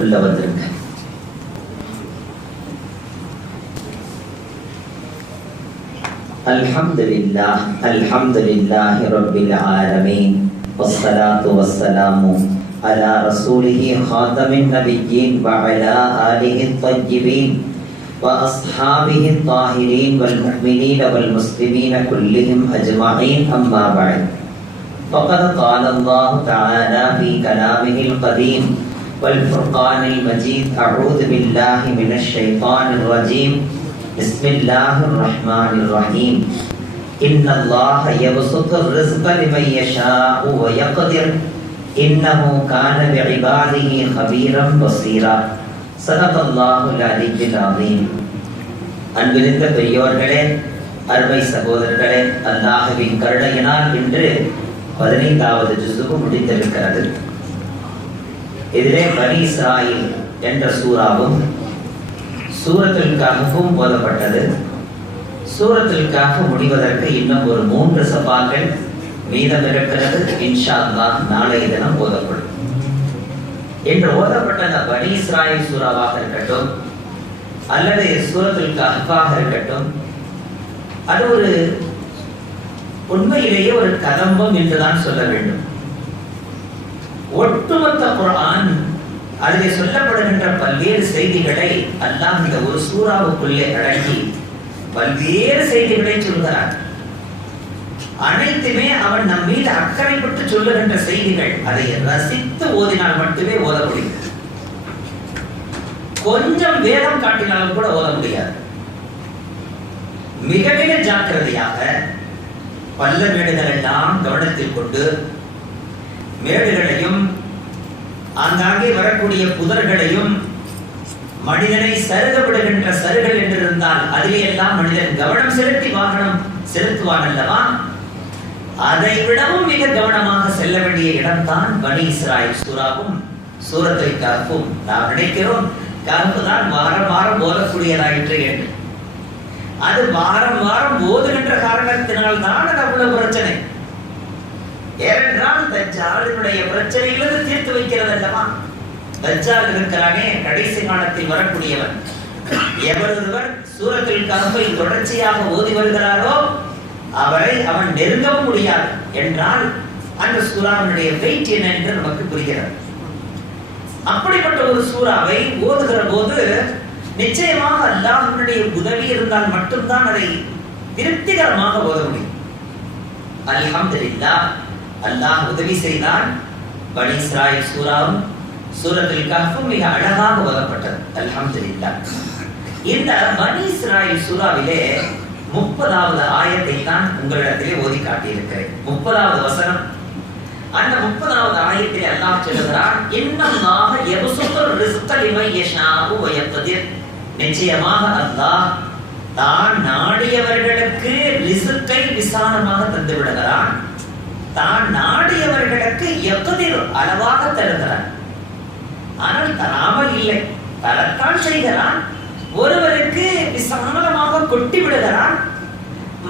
உள்ள வந்திருங்க الحمد لله الحمد لله رب العالمين والصلاة والسلام على رسوله خاتم النبيين وعلى آله الطيبين وأصحابه الطاهرين والمؤمنين والمسلمين كلهم أجمعين أما بعد فقد قال الله تعالى في كلامه القديم والفرقان المجيد أعوذ بالله من الشيطان الرجيم بسم الله الرحمن الرحيم إن الله يبسط الرزق لمن يشاء ويقدر إنه كان بعباده خبيرا بصيرا صدق الله العلي العظيم அன்பிருந்த பெரியோர்களே அருமை சகோதரர்களே அல்லாஹுவின் கருணையினால் இன்று பதினைந்தாவது ஜுசுகு முடிந்திருக்கிறது இதிலே பனி இஸ்ராயில் என்ற சூறாவும் சூரத்தில் காகவும் போதப்பட்டது. சூரத்தில் காக முடிவதற்கு இன்னும் ஒரு மூன்று சபாக்கள் மீதம் இருக்கிறது. இன்ஷா அல்லாஹ் நாளைய தினம் ஓதப்படும். என்று ஓதப்பட்ட அந்த பனி இஸ்ராயில் சூறாவாக இருக்கட்டும் அல்லது சூரத்தில் கஹ்ஃபாக இருக்கட்டும் அது ஒரு உண்மையிலேயே ஒரு கதம்பம் என்றுதான் சொல்ல வேண்டும். ஒட்டுமொத்த குரான் அதில் சொல்லப்படுகின்ற பல்வேறு செய்திகளை அல்லாஹ் இந்த ஒரு சூறாவுக்குள்ளே அடக்கி பல்வேறு செய்திகளை சொல்கிறார் அனைத்துமே அவன் நம் மீது அக்கறைப்பட்டு சொல்லுகின்ற செய்திகள். அதை ரசித்து ஓதினால் மட்டுமே ஓத முடியும். கொஞ்சம் வேதம் காட்டினாலும் கூட ஓத முடியாது. மிக மிக ஜாக்கிரதையாக பல்ல மேடுகள் எல்லாம் கவனத்தில் கொண்டு மேடுகளையும் ஆங்காங்கே வரக்கூடிய புதர்களையும் மனிதனை சருகப்படுகின்ற விடுகின்ற சருகள் என்றிருந்தால் அதிலே எல்லாம் மனிதன் கவனம் செலுத்தி வாகனம் செலுத்துவான் அல்லவா? அதை விடவும் மிக கவனமாக செல்ல வேண்டிய இடம்தான் பனி இஸ்ராயல் சூறாவும் சூரத்தை கற்பும் நாம் நினைக்கிறோம் கற்பு தான் வாரம் வாரம் ஓதக்கூடியதாயிற்று என்று. அது வாரம் வாரம் ஓதுகின்ற காரணத்தினால் தான் அது அவ்வளவு பிரச்சனை. ஏனென்றால் தஜ்ஜாலினுடைய பிரச்சனையிலிருந்து தீர்த்து வைக்கிறது அல்லவா? தஜ்ஜால் இருக்கிறானே கடைசி காலத்தில் வரக்கூடியவன். எவரொருவர் சூரத்தில் கருப்பை தொடர்ச்சியாக ஓதி வருகிறாரோ அவரை அவன் நெருங்கவும் முடியாது. என்றால் அந்த சூறாவினுடைய வெயிட் என்ன என்று நமக்கு புரிகிறது. அப்படிப்பட்ட ஒரு சூறாவை ஓதுகிற போது நிச்சயமாக அல்லாஹனுடைய உதவி இருந்தால் மட்டும்தான் அதை திருப்திகரமாக ஓத முடியும். அல்ஹம்துலில்லாஹ். அல்லாஹ் உதவி செய்தான். பனி இஸ்ராயில் சூறாவும் சூரத்தில் கஃபும் மிக அழகாக ஓதப்பட்டது. அல்ஹம்துலில்லாஹ் இந்த பனி இஸ்ராயில் சூறாவிலே முப்பதாவது ஆயத்தை தான் உங்களிடத்திலே ஓதி காட்டியிருக்கிறேன். முப்பதாவது வசனம். அந்த முப்பதாவது ஆயத்தை அல்லாஹ் சொல்லுகிறான் இன்னமாக யபசுத்துர் ரிஸ்க லிமன் யஷாஉ நிச்சயமாக அல்லாஹ் தான் நாடியவர்களுக்கு ரிசுக்கை விசாலமாக தந்து விடுகிறான் தான் நாடியவர்களுக்கு எக்கதிர் அளவாக தருகிறான். ஆனால் தராமல் இல்லை. தரத்தான் செய்கிறான். ஒருவருக்கு விசாலமாக கொட்டி விடுகிறான்.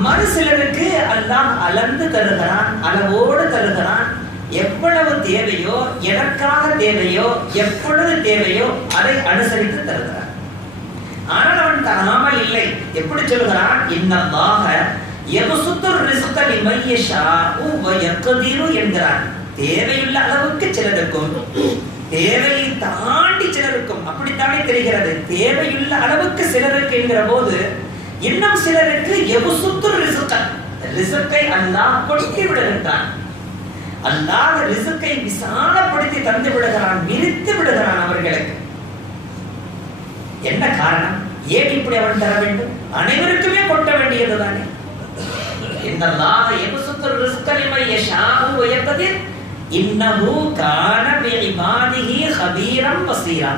மறு சிலருக்கு அல்லாஹ் அளந்து தருகிறான் அளவோடு தருகிறான். எவ்வளவு தேவையோ எதற்காக தேவையோ எப்பொழுது தேவையோ அதை அனுசரித்து தருகிறான். ஆனால் அவன் தராமல் இல்லை. எப்படி சொல்கிறான்? இன்னமாக எபசுத்துர் ரிஸ்க லிமன் யஷாஉ வ யக்திரு என்கிறான் தேவையுள்ள அளவுக்கு சிலருக்கும் தேவையை தாண்டி சிலருக்கும் அப்படித்தானே தெரிகிறது? தேவையுள்ள அளவுக்கு சிலருக்கு என்கிற போது இன்னும் சிலருக்கு எபசுத்துர் ரிஸ்க ரிஸ்கை அல்லாஹ் கொடுத்து விடுகின்றான். அல்லாத ரிசுக்கை விசாலப்படுத்தி தந்து விடுகிறான் விரித்து விடுகிறான் அவர்களுக்கு. என்ன காரணம்? ஏன் இப்படி அவன் தர வேண்டும்? அனைவருக்குமே கொட்ட வேண்டியது தானே இன்னல்லாஹ யபசுத்து ரிஸ்க லிமன் யஷாஉ வ யக்திர் இன்னஹு கான பிஇபாதிஹி கபீரம் பஸீரா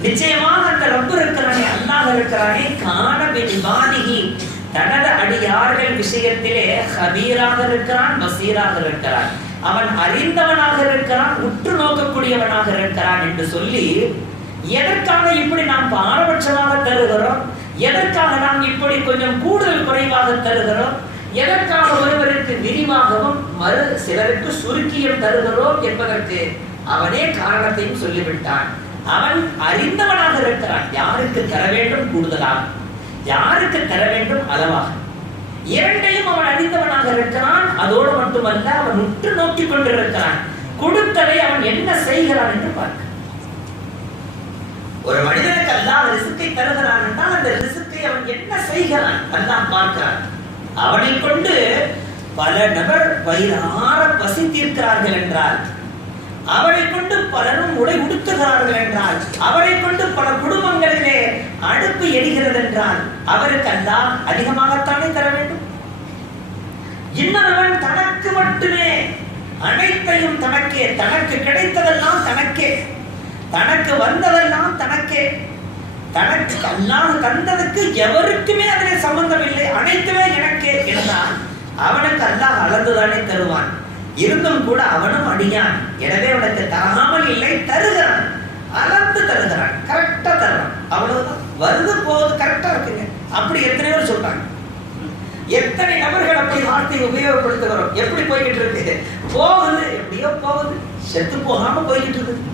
நிச்சயமாக அந்த ரப்பு இருக்கிறானே அல்லாஹ் இருக்கிறானே கான பிஇபாதிஹி தனது அடியார்கள் விஷயத்திலே ஹபீராக இருக்கிறான் பசீராக இருக்கிறான். அவன் அறிந்தவனாக இருக்கிறான் உற்று நோக்கக்கூடியவனாக இருக்கிறான் என்று சொல்லி எதற்காக இப்படி நாம் பாரபட்சமாக தருகிறோம் எதற்காக நாம் இப்படி கொஞ்சம் கூடுதல் குறைவாக தருகிறோம் எதற்காக ஒருவருக்கு விரிவாகவும் மறு சிலருக்கு சுருக்கியும் தருகிறோம் என்பதற்கு அவனே காரணத்தையும் சொல்லிவிட்டான். அவன் அறிந்தவனாக இருக்கிறான். யாருக்கு தர வேண்டும்? கூடுதலாக. யாருக்கு தர வேண்டும்? அளவாக. இரண்டையும் அவன் அறிந்தவனாக இருக்கிறான். அதோடு மட்டுமல்ல அவன் உற்று நோக்கிக் கொண்டிருக்கிறான். கொடுத்ததை அவன் என்ன செய்கிறான் என்று பார்க்க. ஒரு மனிதனுக்கு அல்லாஹ் ரிசுக்கை தருகிறான் என்றால் அந்த ரிசுக்கை அவன் என்ன செய்கிறான்? அல்லாஹ் பார்க்கிறான். அவனை கொண்டு பல நபர் வயிறார பசி தீர்க்கிறார்கள் என்றால் அவரை கொண்டு பலரும் உடை உடுத்துகிறார்கள் என்றால் அவரை கொண்டு பல குடும்பங்களிலே அடுப்பு எரிகிறது என்றால் அவருக்கு எல்லாம் அதிகமாகத்தானே தர வேண்டும்? இன்னொருவன் தனக்கு மட்டுமே அனைத்தையும் தனக்கே தனக்கு கிடைத்ததெல்லாம் தனக்கே தனக்கு வந்ததெல்லாம் தனக்கே தனக்கு அல்லாஹ் தந்ததுக்கு எவருக்குமே அதில் சம்பந்தம் இல்லை அனைத்துமே எனக்கே என்றால் அவனுக்கு அல்லாஹ் அளந்துதானே தருவான். இருந்தும் கூட அவனும் அடியான். எனவே அவனுக்கு தராமல் இல்லை தருகிறான். அளந்து தருகிறான். கரெக்டா தருவான். அவ்வளவுதான். வருது போகுது கரெக்டா இருக்குங்க. அப்படி எத்தனை பேர் சொல்றாங்க. எத்தனை நபர்கள் அப்படி வார்த்தை உபயோகப்படுத்துகிறோம்? எப்படி போய்கிட்டு இருக்குது போகுது எப்படியோ போகுது. செத்து போகாம போய்கிட்டு இருக்குது.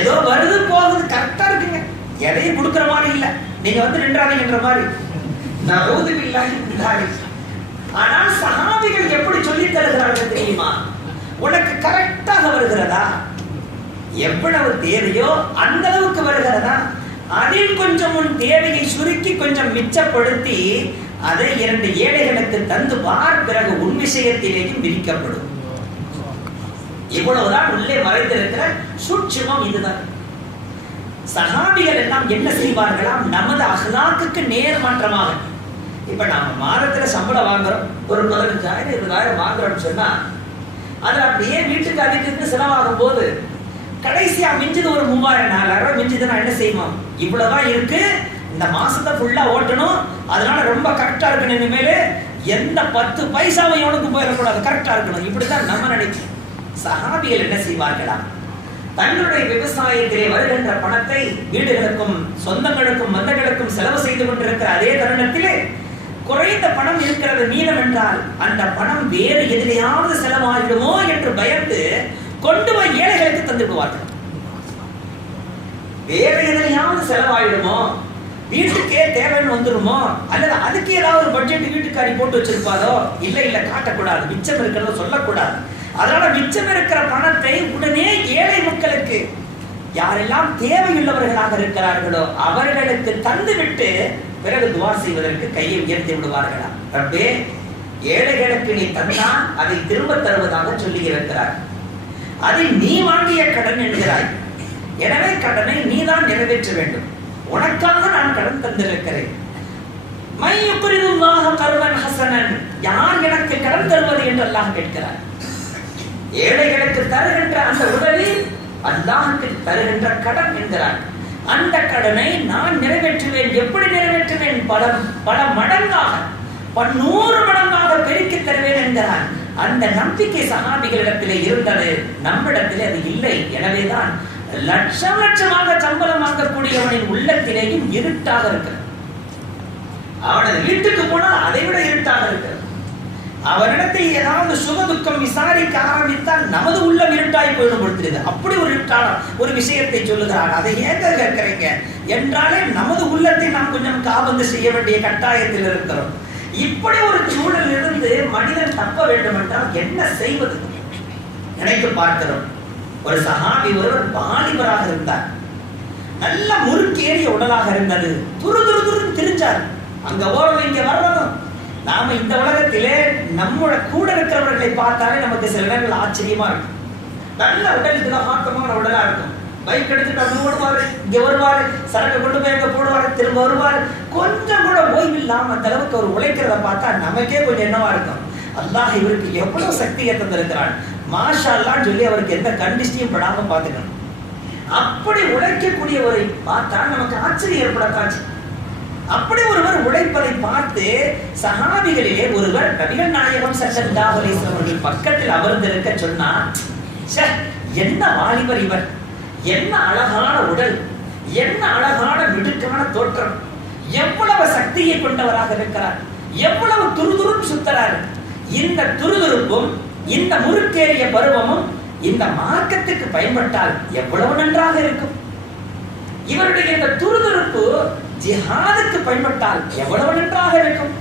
ஏதோ வருது போகுது கரெக்டா இருக்குங்க. எதையும் கொடுக்கிற மாதிரி இல்ல. நீங்க வந்து நின்றாதீங்கன்ற மாதிரி. நான் நவுது பில்லாஹி ஆனால் சஹாபிகள் எப்படி சொல்லி தருகிறார்கள் தெரியுமா? உனக்கு கரெக்டாக வருகிறதா? எவ்வளவு தேவையோ அந்த அளவுக்கு வருகிறதா? அதில் கொஞ்சம் உன் தேவையை சுருக்கி கொஞ்சம் மிச்சப்படுத்தி அதை இரண்டு ஏழைகளுக்கு தந்து பார் பிறகு உன் விஷயத்திலேயும் விரிக்கப்படும். இவ்வளவுதான் உள்ளே மறைந்திருக்கிற சூட்சமம் இதுதான். சகாபிகள் எல்லாம் என்ன செய்வார்களாம் நமது அகலாக்குக்கு நேர் மாற்றமாக. இப்ப நாம மாதத்துல சம்பளம் வாங்குறோம். ஒரு பதினஞ்சாயிரம் இருபதாயிரம் வாங்குறோம்னு சொன்னா அது அப்படியே வீட்டுக்கு அதுக்கு செலவாகும் போது கடைசியா மிஞ்சது ஒரு மூவாயிரம் நாலாயிரம் மிஞ்சதுன்னா என்ன செய்வோம்? இவ்வளவுதான் இருக்கு. இந்த மாசத்தை ஃபுல்லா ஓட்டணும். அதனால ரொம்ப கரெக்டா இருக்கணும் இனிமேல். எந்த பத்து பைசாவும் எவனுக்கும் போயிடக்கூடாது. கரெக்டா இருக்கணும். இப்படிதான் நம்ம நினைக்கிறோம் சஹாபிகள் என்ன செய்வார்களா? தங்களுடைய விவசாயத்திலே வருகின்ற பணத்தை வீடுகளுக்கும் சொந்தங்களுக்கும் மந்தங்களுக்கும் செலவு செய்து கொண்டிருக்கிற அதே தருணத்திலே குறைந்த பணம் இருக்கிறது மீதம் என்றால் அந்த பணம் வேறு எதிலையாவது செலவாகிடுமோ என்று பயந்து கொண்டு போய் ஏழைகளுக்கு தந்து போவார்கள் வேறு எதிலையாவது செலவாயிடுமோ வீட்டுக்கே தேவைன்னு வந்துருமோ அல்லது அதுக்கு ஏதாவது ஒரு பட்ஜெட் வீட்டுக்காரி போட்டு வச்சிருப்பாரோ இல்லை இல்ல காட்டக்கூடாது. மிச்சம் இருக்கிறத சொல்லக்கூடாது. அதனால மிச்சம் இருக்கிற பணத்தை உடனே ஏழை மக்களுக்கு யாரெல்லாம் தேவையுள்ளவர்களாக இருக்கிறார்களோ அவர்களுக்கு தந்துவிட்டு பிறகு துவா செய்வதற்கு கையை உயர்த்தி விடுவார்களா? ரப்பே ஏழைகளுக்கு நீ தந்தா அதை திரும்ப தருவதாக சொல்லி இருக்கிறார் அதை நீ வாங்கிய கடன் என்கிறாய். எனவே கடனை நீதான் நிறைவேற்ற வேண்டும். உனக்காக நான் கடன் தந்திருக்கிறேன். மையுக்குரிதுல்லாஹ கருவன் ஹசனன். யார் எனக்கு கடன் தருவது என்று கேட்கிறார். ஏழைகளுக்கு தருகின்ற அந்த உதவி அல்லாஹுக்கு தருகின்ற கடன் என்கிறார். அந்த கடனை நான் நிறைவேற்றுவேன். எப்படி நிறைவேற்றுவேன்? பல பல மடங்காக பன்னூறு மடங்காக பெருக்கி தருவேன் என்கிறார். அந்த நம்பிக்கை சகாபிகளிடத்திலே இருந்தது. நம்மிடத்திலே அது இல்லை. எனவேதான் லட்சம் லட்சமாக சம்பளம் வாங்கக்கூடியவனின் உள்ளத்திலேயும் இருட்டாக இருக்கிறது. அவனது வீட்டுக்கு போனால் அதை விட இருட்டாக இருக்கிறது. அவரிடத்தை ஏதாவது சுக துக்கம் விசாரிக்க ஆரம்பித்தால் நமது உள்ளம் இருட்டாய் போயிடும் கொடுத்துருது அப்படி ஒரு இருட்டான ஒரு விஷயத்தை சொல்லுகிறார். அதை ஏங்க கேட்கிறீங்க? என்றாலே நமது உள்ளத்தை நாம் கொஞ்சம் காபந்து செய்ய வேண்டிய கட்டாயத்தில் இருக்கிறோம். இப்படி ஒரு சூழல் இருந்து மனிதன் தப்ப வேண்டும் என்றால் என்ன செய்வது? நினைத்து பார்க்கிறோம். ஒரு சகாபி ஒருவர் வாலிபராக இருந்தார். நல்ல முறுக்கேறிய உடலாக இருந்தது. துரு துரு துரு திரிஞ்சார் அங்க ஓரம் இங்க வரணும் நாம இந்த உலகத்திலே நம்மோட கூட இருக்கிறவர்களை பார்த்தாலே நமக்கு சில நேரங்கள் ஆச்சரியமா இருக்கும். நல்ல உடல் திடமாக்கமான உடலா இருக்கும். பைக் எடுத்துட்டு அங்க ஓடுவாரு இங்க வருவாரு சரக்கு கொண்டு போய் அங்க போடுவாரு திரும்ப வருவாரு. கொஞ்சம் கூட ஓய்வு இல்லாம அந்த அளவுக்கு அவர் உழைக்கிறத பார்த்தா நமக்கே கொஞ்சம் என்னவா இருக்கும். அல்லாஹ் இவருக்கு எவ்வளவு சக்தியை தந்திருக்கிறான். மாஷா அல்லான்னு சொல்லி அவருக்கு எந்த கண்டிஷனையும் படாம பார்த்துக்கணும். அப்படி உழைக்கக்கூடியவரை பார்த்தா நமக்கு ஆச்சரியம் ஏற்படத்தாச்சு அப்படி ஒருவர் உழைப்பதை பார்த்து சஹாபிகளிலே ஒருவர் நபிகள் நாயகம் சல்லல்லாஹு அவர்கள் பக்கத்தில் அமர்ந்திருக்க சொன்னார் என்ன வாலிபர் இவர்? என்ன அழகான உடல்? என்ன அழகான மிடுக்கான தோற்றம்? எவ்வளவு சக்தியை கொண்டவராக இருக்கிறார்? எவ்வளவு துருதுரும் சுத்தரார்? இந்த துருதுருப்பும் இந்த முறுக்கேறிய பருவமும் இந்த மார்க்கத்துக்கு பயன்பட்டால் எவ்வளவு நன்றாக இருக்கும்? இவருடைய இந்த துருதுருப்பு ஜிஹாதுக்கு பயன்பட்டால் எவ்வளவு நன்றாக இருக்கும்?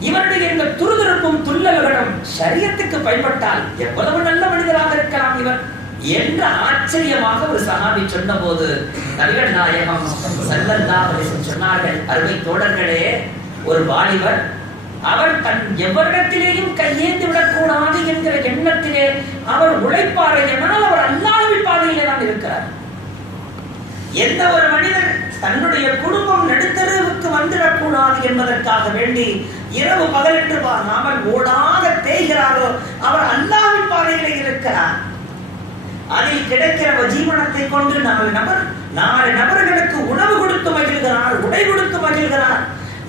இவருடைய இந்த துருதுருப்பும் துள்ளல்களும் சரியத்துக்கு பயன்பட்டால் எவ்வளவு நல்ல மனிதராக இருக்கலாம் இவர் என்ற ஆச்சரியமாக ஒரு சஹாபி சொன்னபோது நபிகள் நாயகம் ஸல்லல்லாஹு சொன்னார்கள் அருமை தோழர்களே ஒரு வாலிபர் அவர் தன் எவரிடத்திலேயும் கையேந்து விடக்கூடாது என்கிற எண்ணத்திலே அவர் உழைப்பாரே என்னால் அவர் அல்லாஹ்வின் பாதையிலே தான் இருக்கிறார். எந்த ஒரு மனிதர் தன்னுடைய குடும்பம் நடுத்தருவுக்கு வந்துடக்கூடாது என்பதற்காக வேண்டி இரவு பகலென்று பாராமல் ஓடாத தேய்கிறாரோ அவர் அல்லாவின் பாதையிலே இருக்கிறார். அதில் கிடைக்கிற ஜீவனத்தை கொண்டு நாலு நபர் நாலு நபர்களுக்கு உணவு கொடுத்து மகிழ்கிறார் உடை கொடுத்து மகிழ்கிறார்.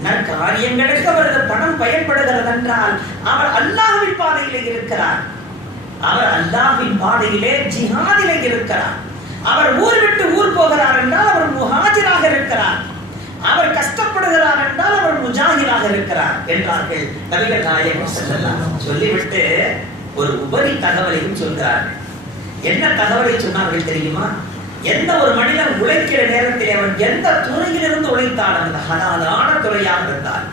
நற்காரியங்களுக்கு அவரது பணம் பயன்படுகிறது என்றால் அவர் அல்லாஹ்வின் பாதையிலே இருக்கிறார். அவர் அல்லாஹ்வின் பாதையிலே ஜிஹாதிலே இருக்கிறார். அவர் ஊர் விட்டு ஊர் போகிறார் என்றால் அவர் முஹாஜிராக இருக்கிறார். அவர் கஷ்டப்படுகிறார் என்றால் அவர் முஜாஹிராக இருக்கிறார் என்றார்கள் நபிகள் நாயகம் ஸல்லல்லாஹு சொல்லிவிட்டு ஒரு உபரி தகவலையும் சொல்கிறார்கள் என்ன தகவலை சொன்னார்கள் தெரியுமா? எந்த ஒரு மனிதன் உழைக்கிற நேரத்தில் அவன் எந்த துறையிலிருந்து உழைத்தாலும் அந்த ஹலாலான துறையாக இருந்தால்?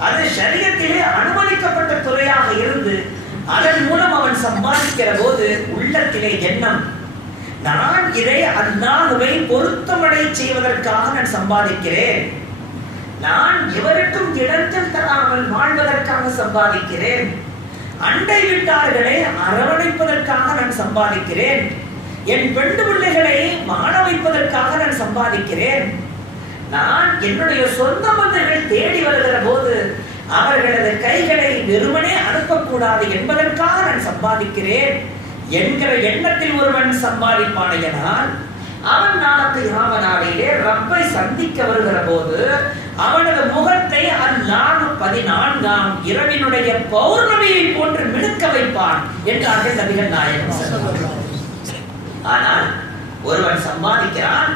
அது சரீரத்திலே அனுமதிக்கப்பட்ட துறையாக இருந்து அதன் மூலம் அவன் சம்பாதிக்கிற போது உள்ளத்திலே எண்ணம் நான் இதை அல்லாஹுவை பொருத்தமடை செய்வதற்காக நான் சம்பாதிக்கிறேன். நான் இவருக்கும் இடத்தில் தராமல் வாழ்வதற்காக சம்பாதிக்கிறேன். அண்டை வீட்டார்களை அரவணைப்பதற்காக நான் சம்பாதிக்கிறேன். என் பெண் பிள்ளைகளை வாழ வைப்பதற்காக நான் சம்பாதிக்கிறேன். நான் என்னுடைய சொந்த பந்தங்கள் தேடி வருகிற போது அவர்களது கைகளை வெறுமனே அனுப்பக்கூடாது என்பதற்காக நான் சம்பாதிக்கிறேன். என்கிற எண்ணத்தில் ஒருவன் சம்பாதிப்பானையனால் அவன் நாளத்தை நாளிலே ரப்பை சந்திக்க வருகிற போது அவனது முகத்தை அல்லாஹ் பதினான்காம் இரவினுடைய பௌர்ணமியை போன்று மினுக்க வைப்பான் என்றார்கள் நபிகள் நாயகம் ஆனால் ஒருவன் சம்பாதிக்கிறான்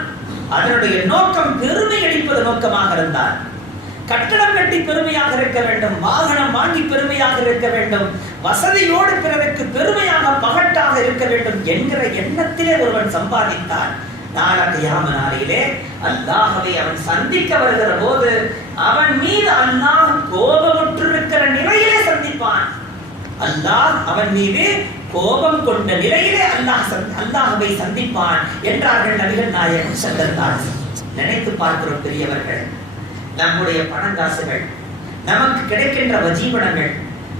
அதனுடைய நோக்கம் பெருமை அளிப்பது நோக்கமாக இருந்தார் கட்டடம் கட்டி பெருமையாக இருக்க வேண்டும் வாகனம் வாங்கி பெருமையாக இருக்க வேண்டும் வசதியோடு பிறருக்கு பெருமையாக பகட்டாக இருக்க வேண்டும் என்கிற எண்ணத்திலே ஒருவன் சம்பாதித்தான். நாளையாம நாளையிலே அல்லாகவே அவன் சந்திக்க வருகிற போது அவன் மீது அல்லாஹ் கோபமுற்றிருக்கிற நிலையிலே சந்திப்பான். அல்லாஹ் அவன் மீது கோபம் கொண்ட நிலையிலே அல்லாஹ் அல்லாஹவை சந்திப்பான் என்றார்கள் நபிகள் நாயகம் ஸல்லல்லாஹு நினைத்து பார்க்கிறோம் பெரியவர்கள் நம்முடைய பணங்காசுகள் நமக்கு கிடைக்கின்ற வஜீவனங்கள்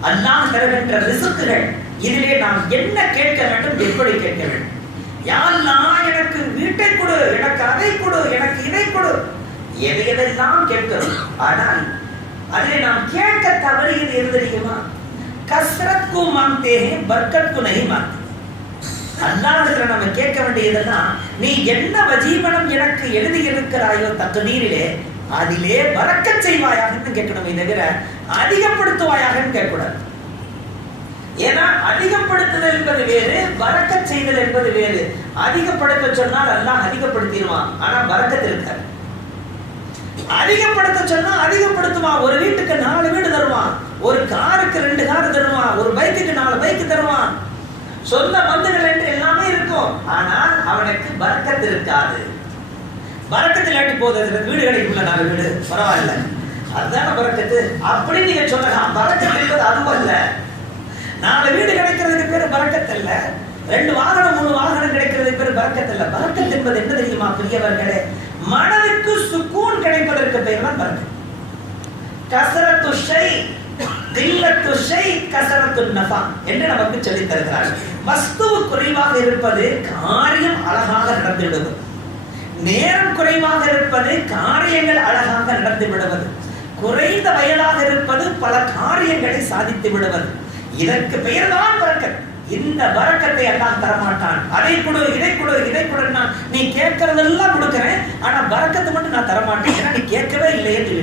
அல்லாஹ் தருகின்ற ரிசுக்குகள் இதிலே நாம் என்ன கேட்க வேண்டும் எப்படி கேட்க வேண்டும்? யாரெல்லாம் எனக்கு வீட்டை கொடு எனக்கு அதை கொடு எனக்கு இதை கொடு. எதை எதெல்லாம் கேட்கிறோம் ஆனால் அதில் நாம் கேட்க தவறியது எது தெரியுமா? கசரத் கு மாங்கே பர்கத் கு நம்ம கேட்க வேண்டியதெல்லாம் நீ என்ன வஜீவனம் எனக்கு எழுதி இருக்கிறாயோ தக்க நீரிலே அதிலே வரக்க செய்வாயாகன்னு கேட்கணுமே தவிர அதிகப்படுத்துவாயாகன்னு கேட்கக்கூடாது. ஏன்னா அதிகப்படுத்துதல் என்பது வேறு வரக்க செய்தல் என்பது வேறு. அதிகப்படுத்த சொன்னால் எல்லாம் அதிகப்படுத்திடுவான் ஆனா வரக்கத்தில் இருக்காது. அதிகப்படுத்த சொன்னா அதிகப்படுத்துவான் ஒரு வீட்டுக்கு நாலு வீடு தருவான் ஒரு காருக்கு ரெண்டு கார் தருவான் ஒரு பைக்குக்கு நாலு பைக்கு தருவான். சொந்த பந்துகள் என்று எல்லாமே இருக்கும் ஆனால் அவனுக்கு வரக்கத்து இருக்காது. பறக்கத்து இல்லாட்டி போகுது வீடு கிடைக்கும்ல நாலு வீடு. பரவாயில்ல. அதுதானே பறக்கத்து? அப்படி நீங்க சொல்லலாம். பறக்கத்து என்பது அதுவல்ல நாலு வீடு கிடைக்கிறதுக்கு பேரு பறக்கத்து இல்ல ரெண்டு வாகனம் மூணு வாகனம் கிடைக்கிறதுக்கு பேரு பறக்கத்து இல்ல பறக்கத்து என்பது என்ன தெரியுமா பெரியவர்களே? மனதுக்கு சுக்கூன் கிடைப்பதற்கு பெயர் தான் பறக்கத்து. கசரத்து ஷை தில்லத்து ஷை கசரத்து நஃபா. என்று நமக்கு சொல்லித் தருகிறார்கள். வஸ்து குறைவாக இருப்பது காரியம் அழகாக நடந்துவிடுவது நேரம் குறைவாக இருப்பது காரியங்கள் அழகாக நடந்து விடுவது. குறைந்த வயதாக இருப்பது பல காரியங்களை சாதித்து விடுவது. இதற்கு பெயர்தான் பறக்கத் இந்த வரக்கத்தை எல்லாம் தரமாட்டான். அதை கொடு இதை கொடு இதை கொடுன்னா நீ கேட்கறதெல்லாம் கொடுக்கிறேன். ஆனா வரக்கத்தை மட்டும் நான் தரமாட்டேன். ஏன்னா நீ கேட்கவே இல்லை என்று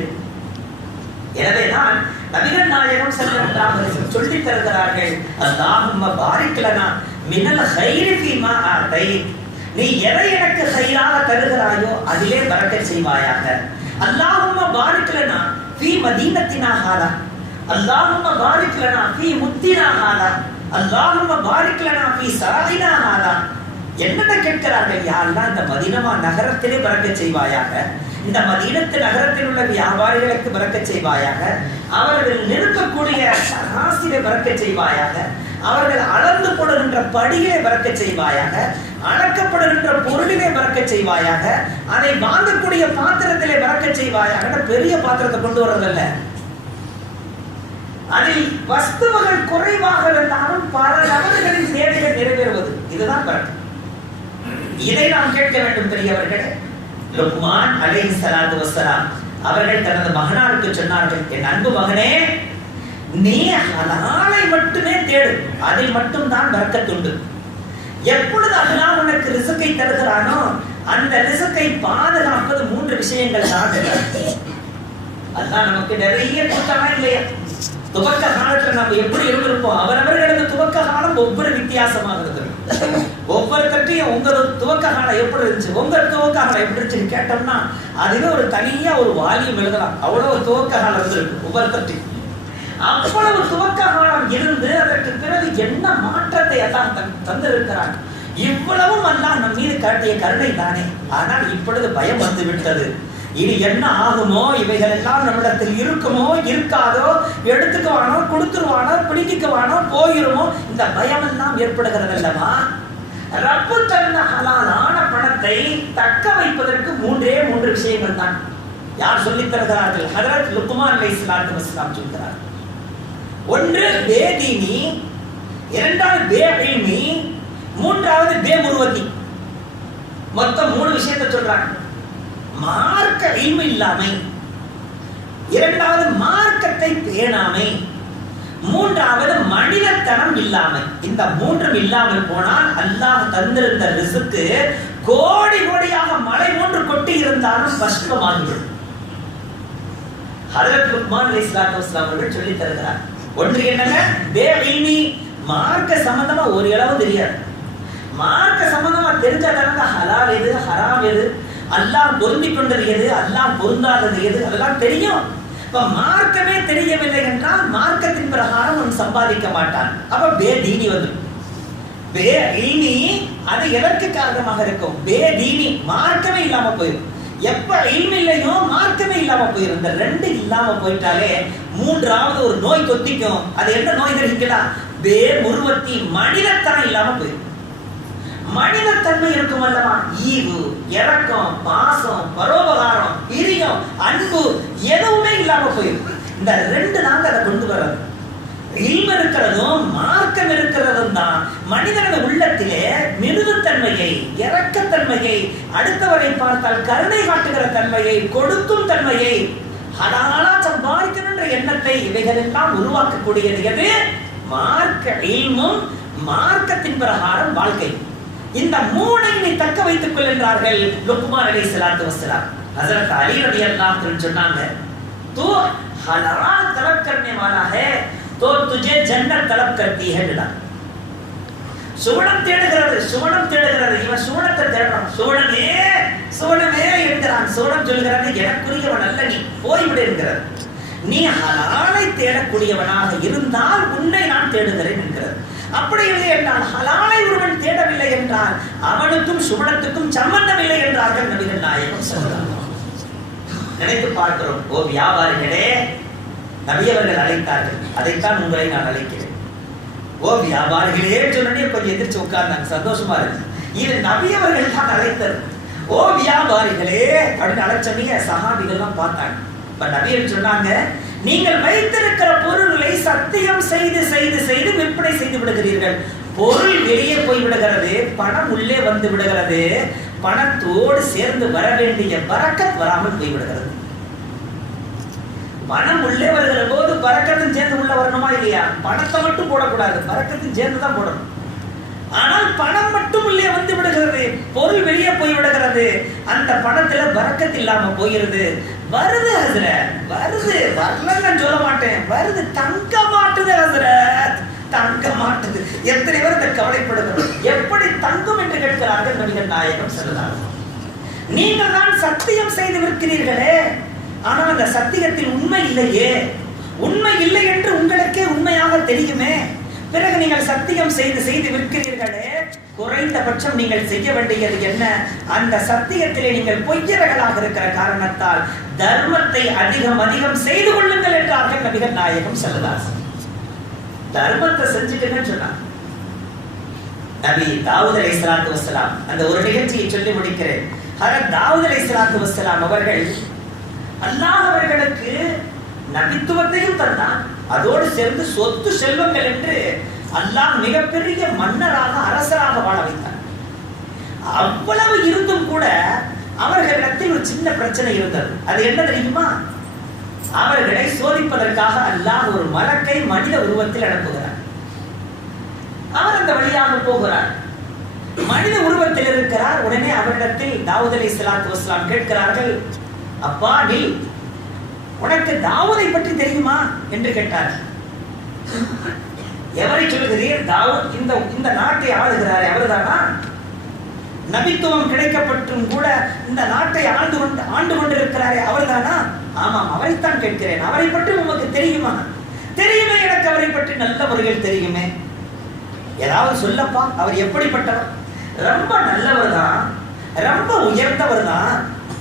எனவே தான் நபிகள் நாயகம் ஸல்லல்லாஹு சொல்லி தருகிறார்கள் அல்லாஹும் பாரிக்கலனா மினல் கைரி நீ எதை எனக்கு கைராக தருகிறாயோ அதிலே பரக்கத் செய்வாயாக. அல்லாஹும்ம பாரிக் லனா ஃபீ மதீனத்தினா ஹாதா அல்லாஹும்ம பாரிக் ஃபீ முத்தினா ஹாதா அல்லாஹும்ம பாரிக் ஃபீ சராயினா என்னென்ன கேட்கிறார்கள்? யாரெல்லாம் இந்த மதினமா நகரத்திலே பறக்க செய்வாயாக. இந்த மதீனத்து நகரத்தில் உள்ள வியாபாரிகளுக்கு பறக்க செய்வாயாக. அவர்கள் நிறுத்தக்கூடிய சராசிரை பறக்க செய்வாயாக. அவர்கள் அளந்து போடுகின்ற படியிலே பறக்க செய்வாயாக. அளக்கப்படுகின்ற பொருளிலே மறக்க செய்வாயாக அதை வாங்கக்கூடிய பாத்திரத்திலே மறக்க செய்வாயாக. பெரிய பாத்திரத்தை கொண்டு வரதல்ல அதில் வஸ்துவங்கள் குறைவாக இருந்தாலும் பல நபர்களின் தேவைகள் நிறைவேறுவது. இதுதான் பறக்க. இதை நாம் கேட்க வேண்டும் பெரியவர்களே. லுக்மான் அலை ஸலாத்து வசலாம் அவர்கள் தனது மகனாருக்கு சொன்னார்கள் என் அன்பு மகனே நீ ஹலாலை மட்டுமே தேடு. அதில் மட்டும் தான் எப்பொழுது அல்லா உனக்கு ரிசுக்கை தருகிறானோ அந்த ரிசுக்கை பாதுகாப்பது மூன்று விஷயங்கள் தான். அதான் நமக்கு நிறைய கொடுத்தானா இல்லையா? துவக்க காலத்துல நம்ம எப்படி இருந்திருப்போம்? அவரவர்களது துவக்க காலம் ஒவ்வொரு வித்தியாசமாக இருந்தது. ஒவ்வொருத்தட்டையும் உங்க துவக்க காலம் எப்படி இருந்துச்சு? உங்க துவக்க காலம் எப்படி இருந்துச்சுன்னு கேட்டோம்னா அதுவே ஒரு தனியா ஒரு வால்யூம் எழுதலாம். அவ்வளவு துவக்க காலம் இருந்திருக்கு ஒவ்வொருத்தட்டையும் அவ்வளவு துவக்க காலம் இருந்து அதற்கு பிறகு என்ன மாற்றத்தை எல்லாம் தந்திருக்கிறான்? இவ்வளவும் அல்லாஹ் நம் மீது காட்டிய கருணை தானே. ஆனால் இப்பொழுது பயம் வந்து விட்டது இனி என்ன ஆகுமோ இவைகள் எல்லாம் நம்மிடத்தில் இருக்குமோ இருக்காதோ எடுத்துக்குவானோ கொடுத்துருவானோ பிடிக்குவானோ போயிருமோ இந்த பயம் எல்லாம் ஏற்படுகிறது அல்லவா? ரப்பு தந்த ஹலாலான பணத்தை தக்க வைப்பதற்கு மூன்றே மூன்று விஷயங்கள் தான். யார் சொல்லித் தருகிறார்கள்? ஹதரத் லுக்குமான் அலை இஸ்லாத்து வஸ்லாம் சொல்கிறார். ஒன்று பேதீனி இரண்டாவது பேஇல்மி மூன்றாவது பேமுருவத்தி மொத்தம் மூணு விஷயத்தை சொல்றாங்க. மார்க்க இல்மு இல்லாமை இரண்டாவது மார்க்கத்தை பேணாமை மூன்றாவது மனிதத்தனம் இல்லாமை. இந்த மூன்றும் இல்லாமல் போனால் அல்லாஹ் தந்திருந்த ரிசுக்கு கோடி கோடியாக மழை மூன்று கொட்டி இருந்தாலும் பஷ்பமாகிவிடும் ஹரத் லுக்மான் அலி இஸ்லாத்து வஸலாம் அவர்கள் சொல்லி தருகிறார். ஒன்று என்னன்னா பே மார்க்க சம்பந்தமா ஒரு இளவும் தெரியாது. மார்க்க சம்பந்தமா தெரிஞ்சாதானங்க ஹலால் எது ஹராம் எது எல்லாம் பொருந்தி கொண்டது எது எல்லாம் பொருந்தாதது எது அதெல்லாம் தெரியும். இப்ப மார்க்கமே தெரியவில்லை என்றால் மார்க்கத்தின் பிரகாரம் அவன் சம்பாதிக்க மாட்டான். அப்ப பே தீனி வந்து பே இல்மி அது எதற்கு காரணமாக இருக்கும்? பே தீனி மார்க்கமே இல்லாம போயிடும். எப்ப இல்மி இல்லையோ மார்க்கமே இல்லாம போயிடும் இந்த ரெண்டு இல்லாம போயிட்டாலே மூன்றாவது ஒரு நோய் தொத்திக்கும். அது என்ன நோய் தெரிவிக்கலாம் பே முருவத்தி மனிதத்தனம் இல்லாம போயிடும் மனிதத்தன்மை இருக்கும் அல்லவா? ஈவு இறக்கம் பாசம் பரோபகாரம் பிரியம் அன்பு எதுவுமே இல்லாம போயிடும் இந்த ரெண்டு நாங்க அதை கொண்டு வர்றது. இல்ம இருக்கிறதும் மார்க்கம் இருக்கிறதும் தான். மனிதனது உள்ளத்திலே மிருதுத்தன்மையை இறக்கத்தன்மையை அடுத்தவரை பார்த்தால் கருணை காட்டுகிற தன்மையை கொடுக்கும் தன்மையை ஹலாலா சம்பாதிக்கணுன்ற எண்ணத்தை இவைகளெல்லாம் உருவாக்கக்கூடியது எது? மார்க்க இல்மும் மார்க்கத்தின் பிரகாரம் வாழ்க்கை. இந்த மூனை நீ தக்க வைத்துக் கொள்கின்றார்கள் லுக்குமார் அலி சலாத்து வசலாம் ஹசரத் அலி ரவி அல்லாம் சொன்னாங்க தூ ஹலால் தலக்கர்ணியமான तो तुझे जन्नत तलब करती है डा சுவனம் தேடுகிறது சுவனம் தேடுகிறது இவன் சுவனத்தை தேடுறான் சுவனமே சுவனமே என்கிறான் சுவனம் சொல்கிறது எனக்குரியவன் அல்ல நீ போய்விடு என்கிறது நீ ஹலாலை தேடக்கூடியவனாக இருந்தால் உன்னை நான் தேடுகிறேன் என்கிறது அப்படி இல்லை என்றால் ஹலாலை ஒருவன் தேடவில்லை என்றால் அவனுக்கும் சுவனத்துக்கும் சம்பந்தம் இல்லை என்றார்கள் நபிகள் நாயகம் சொல்லலாம் நினைத்து பார்க்கிறோம் ஓ வியாபாரிகளே நபியவர்கள் அழைத்தார்கள். அதைத்தான் உங்களை நான் அழைக்கிறேன். ஓ வியாபாரிகளே சொன்னே கொஞ்சம் எதிர்த்து உட்கார்ந்தாங்க. சந்தோஷமா இருக்கு. இது நபியவர்கள் தான் அழைத்தது. ஓ வியாபாரிகளே அப்படின்னு அழைச்சவங்க சஹாபிகள்லாம் பார்த்தாங்க. இப்ப நபியர் சொன்னாங்க? நீங்கள் வைத்திருக்கிற பொருள்களை சத்தியம் செய்து செய்து செய்து விற்பனை செய்து விடுகிறீர்கள். பொருள் வெளியே போய் விடுகிறது பணம் உள்ளே வந்து விடுகிறது. பணத்தோடு சேர்ந்து வர வேண்டிய வரக்கத் வராமல் போய் விடுகிறது. பணம் உள்ளே வருகிற போது பறக்கத்தும் சேர்ந்து உள்ள வரணுமா இல்லையா? பணத்தை மட்டும் போடக்கூடாது. பறக்கத்தும் சேர்ந்து தான் போடணும். ஆனால் பணம் மட்டும் உள்ளே வந்து விடுகிறது. பொருள் வெளியே போய் விடுகிறது. அந்த பணத்துல பறக்கத்து இல்லாம போயிருது வருது அதுல வருது. வரலன்னு சொல்ல மாட்டேன். வருது. தங்க மாட்டுது அதுல தங்க மாட்டுது. எத்தனை பேர் இந்த கவலைப்படுகிறது எப்படி தங்கும் என்று கேட்கிறார்கள் நடிகர் நாயகம் செல்லலாம் நீங்கள் தான் சத்தியம் செய்து விற்கிறீர்களே. ஆனால் அந்த சத்தியத்தில் உண்மை இல்லையே. உண்மை இல்லை என்று உங்களுக்கே உண்மையாக தெரியுமே. பிறகு நீங்கள் சத்தியம் செய்து செய்து விற்கிறீர்களே குறைந்தபட்சம் நீங்கள் செய்ய வேண்டியது என்ன? அந்த சத்தியத்திலே நீங்கள் பொய்யர்களாக இருக்கிற காரணத்தால் தர்மத்தை அதிகம் அதிகம் செய்து கொள்ளுங்கள் என்றார்கள் நபிகள் நாயகம் செல்லதாஸ் தர்மத்தை செஞ்சுட்டுங்கன்னு சொன்னார் நபி தாவூத் அலை சலாத்து வசலாம் அந்த ஒரு நிகழ்ச்சியை சொல்லி முடிக்கிறேன். ஹரத் தாவூத் அலை சலாத்து வசலாம் அவர்கள் அல்லாஹ் அவர்களுக்கு நபித்துவத்தையும் தந்தான். அதோடு சேர்ந்து சொத்து செல்வங்கள் என்று அல்லாஹ் மிகப்பெரிய மன்னராக அரசராக வாழ வைத்தார். அவ்வளவு இருந்தும் கூட அவர்களிடத்தில் ஒரு சின்ன பிரச்சனை இருந்தது. அது என்ன தெரியுமா? அவர்களை சோதிப்பதற்காக அல்லாஹ் ஒரு மலக்கை மனித உருவத்தில் அனுப்புகிறார். அவர் அந்த வழியாக போகிறார். மனித உருவத்தில் இருக்கிறார். உடனே அவரிடத்தில் தாவூத் அலி இஸ்லாத்து வஸ்லாம் கேட்கிறார்கள் அப்பா நீ உனக்கு தாவூதை பற்றி தெரியுமா என்று கேட்டார். எவரை சொல்லுகிறீர் தாவூத் இந்த இந்த நாட்டை ஆளுகிறார் அவர்தானா? நபித்துவம் கிடைக்கப்பட்டும் கூட இந்த நாட்டை ஆண்டு கொண்டு ஆண்டு கொண்டிருக்கிறாரே அவர்தானா? ஆமாம் அவரைத்தான் கேட்கிறேன். அவரை பற்றி உமக்கு தெரியுமா? தெரியுமே எனக்கு அவரை பற்றி நல்ல முறையில் தெரியுமே. ஏதாவது சொல்லப்பா அவர் எப்படிப்பட்டவர்? ரொம்ப நல்லவர் தான் ரொம்ப உயர்ந்தவர் தான்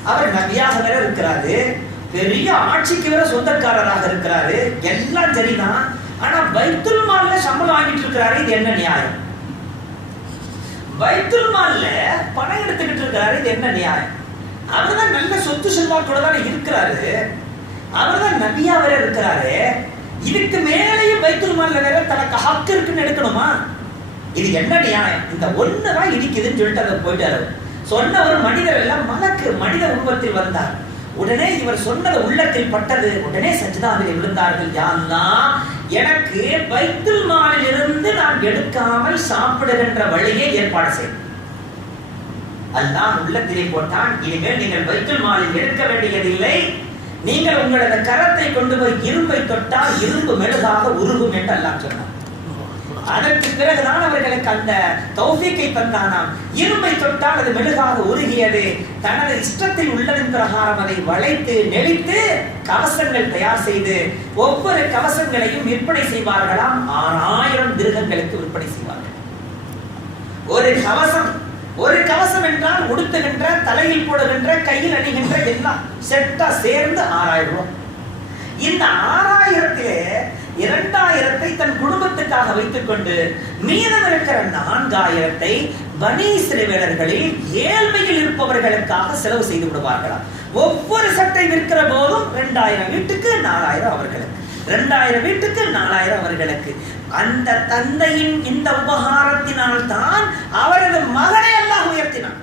அவர் நபியாக வேற இருக்கிறாரு. பெரிய ஆட்சிக்கு வேற சொந்தக்காரராக இருக்கிறாரு. எல்லாம் சரிதான். ஆனா பைத்துல் மால்ல சம்பளம் வாங்கிட்டு இருக்கிறாரு இது என்ன நியாயம்? பைத்துல் மால்ல பணம் எடுத்துக்கிட்டு இருக்கிறாரு இது என்ன நியாயம்? அவர்தான் நல்ல சொத்து செல்வாக்கோட தானே இருக்கிறாரு. அவர்தான் நபியா வேற இருக்கிறாரு. இதுக்கு மேலேயும் பைத்துல் மால்ல வேற தனக்கு ஹக்கு இருக்குன்னு எடுக்கணுமா? இது என்ன நியாயம்? இந்த ஒண்ணுதான் இடிக்குதுன்னு சொல்லிட்டு அதை போயிட்டாரு சொன்னவர் மனிதர் எல்லாம் மலக்கு மனித உருவத்தில் வந்தார். உடனே இவர் சொன்னது உள்ளத்தில் பட்டது. உடனே சஜிதாவில் விழுந்தார்கள். யாரெல்லாம் எனக்கு பைத்துல் மாலில் இருந்து நான் எடுக்காமல் சாப்பிடுகின்ற வழியை ஏற்பாடு செய்யும் அல்லாஹ் உள்ளத்திலே போட்டான். இனிமேல் நீங்கள் பைத்துல் மாலில் எடுக்க வேண்டியதில்லை. நீங்கள் உங்களது கரத்தை கொண்டு போய் இரும்பை தொட்டால் இரும்பு மெழுகாக உருகும் என்று அல்லாஹ் சொன்னார் அதற்கு பிறகுதான் அவர்களுக்கு அந்த தௌஃபீக்கை தந்தானாம். இரும்பை தொட்டால் அது மெழுகாக உருகியது. தனது இஷ்டத்தில் உள்ளதின் பிரகாரம் அதை வளைத்து நெளித்து கவசங்கள் தயார் செய்து ஒவ்வொரு கவசங்களையும் விற்பனை செய்வார்களாம். ஆறாயிரம் திருகங்களுக்கு விற்பனை செய்வார்கள். ஒரு கவசம் ஒரு கவசம் என்றால் உடுத்துகின்ற தலையில் போடுகின்ற கையில் அணிகின்ற எல்லாம் செட்டா சேர்ந்து ஆறாயிரம் ரூபாய். இந்த ஆறாயிரத்திலே இரண்டாயிரத்தை தன் குடும்பத்துக்காக வைத்துக் கொண்டு மீதம் இருக்கிற நான்காயிரத்தை பனி சிறுவேலர்களில் ஏழ்மையில் இருப்பவர்களுக்காக செலவு செய்து விடுவார்களாம். ஒவ்வொரு சட்டை விற்கிற போதும் இரண்டாயிரம் வீட்டுக்கு நாலாயிரம் அவர்களுக்கு. இரண்டாயிரம் வீட்டுக்கு நாலாயிரம் அவர்களுக்கு. அந்த தந்தையின் இந்த உபகாரத்தினால் தான் அவரது மகனை எல்லாம் உயர்த்தினான்.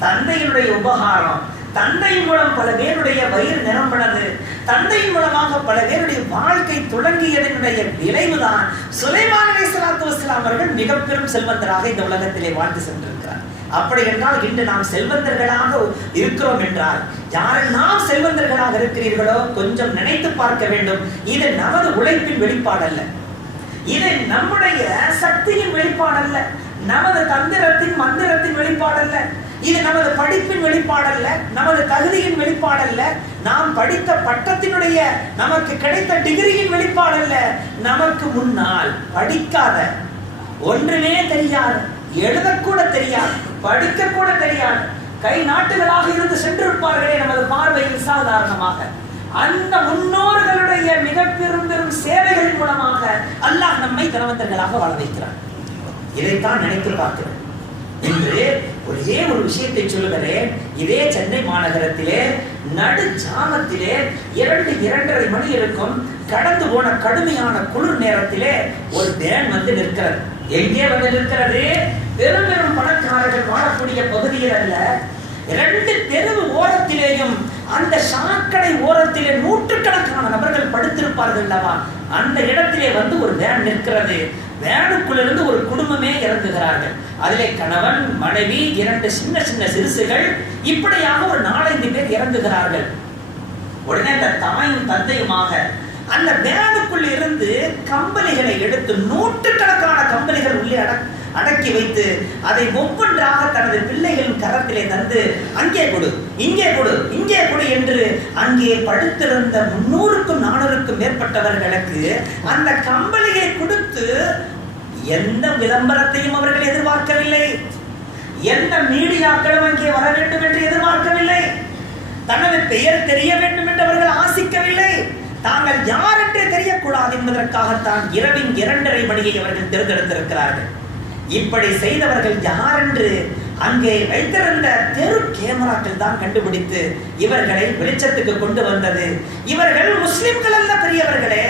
தந்தையினுடைய உபகாரம் தந்தையின் மூலம் பல பேருடைய வயிறு நிரம்பினது. தந்தையின் மூலமாக பல பேருடைய வாழ்க்கை தொடங்கியதனுடைய விளைவுதான் சுலைமான் அலை சலாத்து வஸ்லாம் அவர்கள் மிக பெரும் செல்வந்தராக இந்த உலகத்திலே வாழ்ந்து சென்றிருக்கிறார். அப்படி என்றால் இன்று நாம் செல்வந்தர்களாக இருக்கிறோம் என்றால் யாரெல்லாம் செல்வந்தர்களாக இருக்கிறீர்களோ கொஞ்சம் நினைத்து பார்க்க வேண்டும். இது நமது உழைப்பின் வெளிப்பாடல்ல. இது நம்முடைய சக்தியின் வெளிப்பாடல்ல. நமது தந்திரத்தின் மந்திரத்தின் வெளிப்பாடல்ல. இது நமது படிப்பின் வெளிப்பாடல்ல நமது தகுதியின் வெளிப்பாடல்ல நாம் படித்த பட்டத்தினுடைய நமக்கு கிடைத்த டிகிரியின் வெளிப்பாடல்ல. நமக்கு முன்னால் படிக்காத ஒன்றுமே தெரியாது எழுதக்கூட தெரியாது படிக்க கூட தெரியாது கை நாட்டுகளாக இருந்து சென்றிருப்பார்களே நமது பார்வையில் சாதாரணமாக. அந்த முன்னோர்களுடைய மிக பெரும் பெரும் சேவைகளின் மூலமாக அல்லாஹ் நம்மை தனவந்தர்களாக வாழ வைக்கிறார் இதைத்தான் நினைத்து பார்க்கிறோம். என்று ஒரே ஒரு விஷயத்தை சொல்லுகிறேன் இதே சென்னை மாநகரத்திலே நடு ஜாமத்திலே இரண்டு இரண்டரை மணி இருக்கும் கடந்து போன கடுமையான குளிர் நேரத்திலே ஒரு வேன் வந்து நிற்கிறது. எங்கே வந்து நிற்கிறது? பெரும் பெரும் பணக்காரர்கள் வாழக்கூடிய பகுதியில் அல்ல இரண்டு தெருவு ஓரத்திலேயும் அந்த சாக்கடை ஓரத்திலே நூற்றுக்கணக்கான நபர்கள் படுத்திருப்பார்கள் அல்லவா? அந்த இடத்திலே வந்து ஒரு வேன் நிற்கிறது. வேனுக்குள்ளிருந்து ஒரு குடும்பமே இறந்துகிறார்கள் அதிலே கணவன் மனைவி இரண்டு சின்ன சின்ன சிறுசுகள் இப்படியாக ஒரு நாலஞ்சு பேர் இறந்துகிறார்கள் உடனே அந்த தாயும் தந்தையுமாக அந்த வேனுக்குள் இருந்து கம்பளிகளை எடுத்து நூற்றுக்கணக்கான கம்பளிகள் உள்ளே அடக் அடக்கி வைத்து அதை ஒவ்வொன்றாக தனது பிள்ளைகளின் கரத்திலே தந்து அங்கே கொடு இங்கே கொடு இங்கே கொடு என்று அங்கே படுத்திருந்த முன்னூறுக்கும் நானூறுக்கும் மேற்பட்டவர்களுக்கு அந்த கம்பளியை கொடுத்து எந்த விளம்பரத்தையும் அவர்கள் எதிர்பார்க்கவில்லை. எந்த மீடியாக்களும் அங்கே வர வேண்டும் என்று எதிர்பார்க்கவில்லை. தனது பெயர் தெரிய வேண்டும் என்று அவர்கள் ஆசிக்கவில்லை. தாங்கள் யார் என்று தெரியக்கூடாது என்பதற்காகத்தான் இரவின் இரண்டரை மணியை அவர்கள் தேர்ந்தெடுத்திருக்கிறார்கள். இப்படி செய்தவர்கள் யார் என்று அங்கே வைத்திருந்த தெரு கேமராக்கள் தான் கண்டுபிடித்து இவர்களை வெளிச்சத்துக்கு கொண்டு வந்தது. இவர்கள் முஸ்லிம்கள் அல்ல பெரியவர்களே.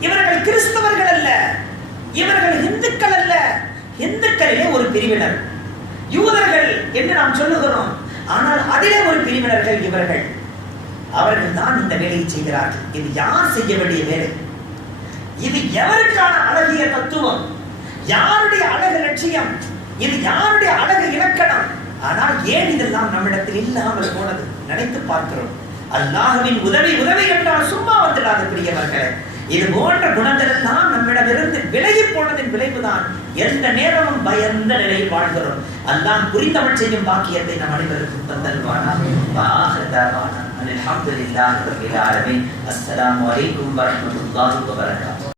இவர்கள் கிறிஸ்தவர்கள் அல்ல. இவர்கள் இந்துக்கள் அல்ல. இந்துக்களிலே ஒரு பிரிவினர். யூதர்கள் என்று நாம் சொல்லுகிறோம். ஆனால் அதிலே ஒரு பிரிவினர்கள் இவர்கள். அவர்கள் தான் இந்த வேலையை செய்கிறார்கள். இது யார் செய்ய வேண்டிய வேலை? இது எவருக்கான அழகிய தத்துவம்? யாருடைய அழகு லட்சியம்? இது யாருடைய அழகு இலக்கணம்? ஆனால் ஏன் இதெல்லாம் நம்மிடத்தில் இல்லாமல் போனது? நினைத்து பார்க்கிறோம். அல்லாஹுவின் உதவி உதவி என்றால் சும்மா வந்துடாது பிரியவர்களே. இது போன்ற குணங்கள் எல்லாம் நம்மிடமிருந்து விலகி போனதின் விளைவுதான் எந்த நேரமும் பயந்த நிலையில் வாழ்கிறோம். அல்லாம் புரிந்தவன் செய்யும் பாக்கியத்தை நம் அனைவருக்கும் தந்தல்வானா அல்ஹம்துலில்லாஹி ரப்பில் ஆலமீன். அஸ்ஸலாமு அலைக்கும் வபரகாத்துஹு.